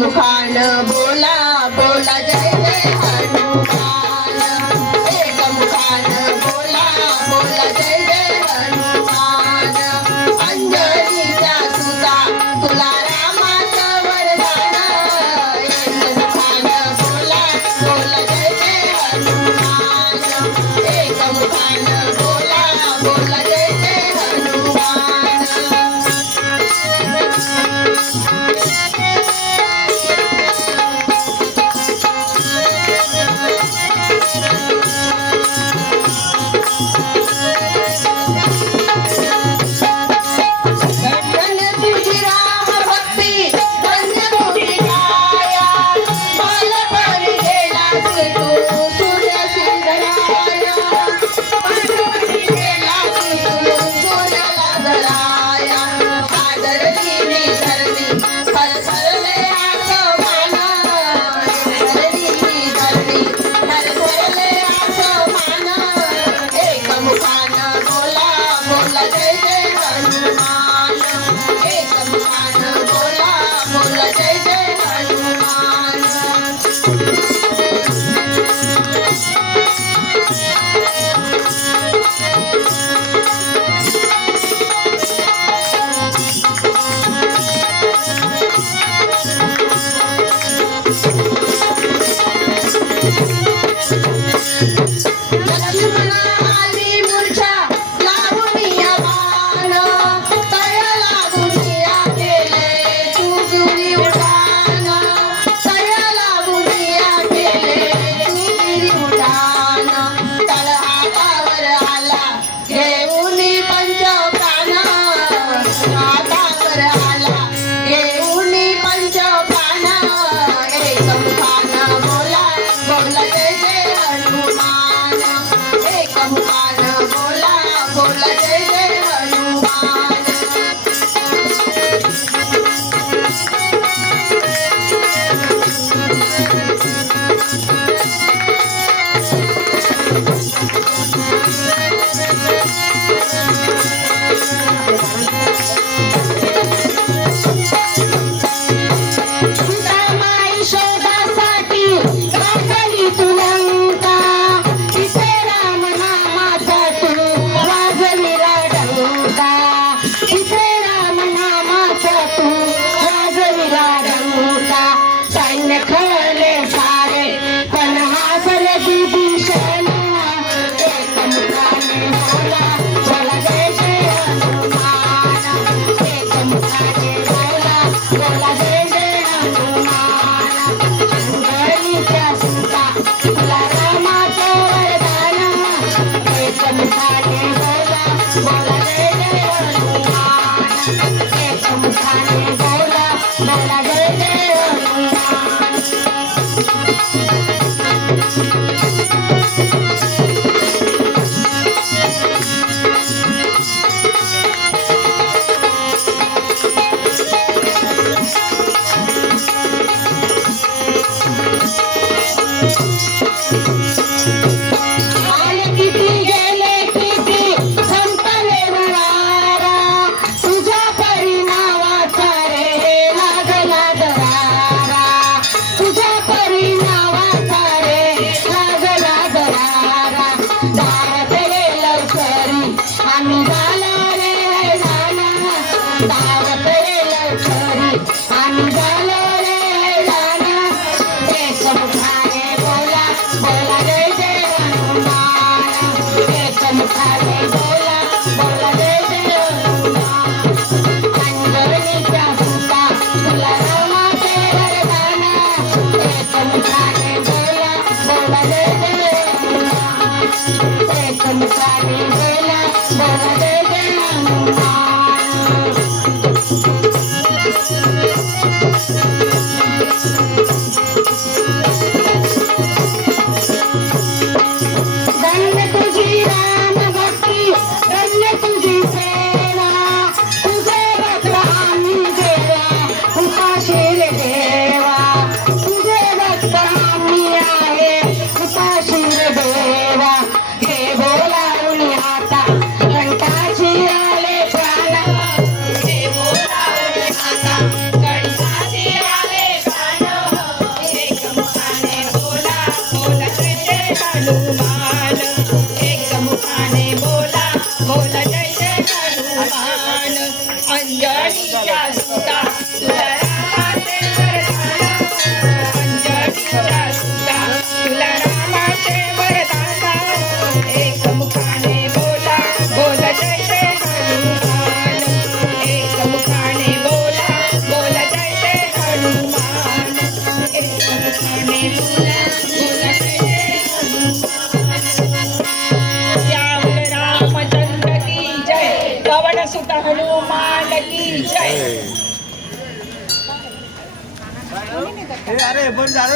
मुखान बोला बोला Olá. la संसारी है हनुमान की जय अरे बंद झालं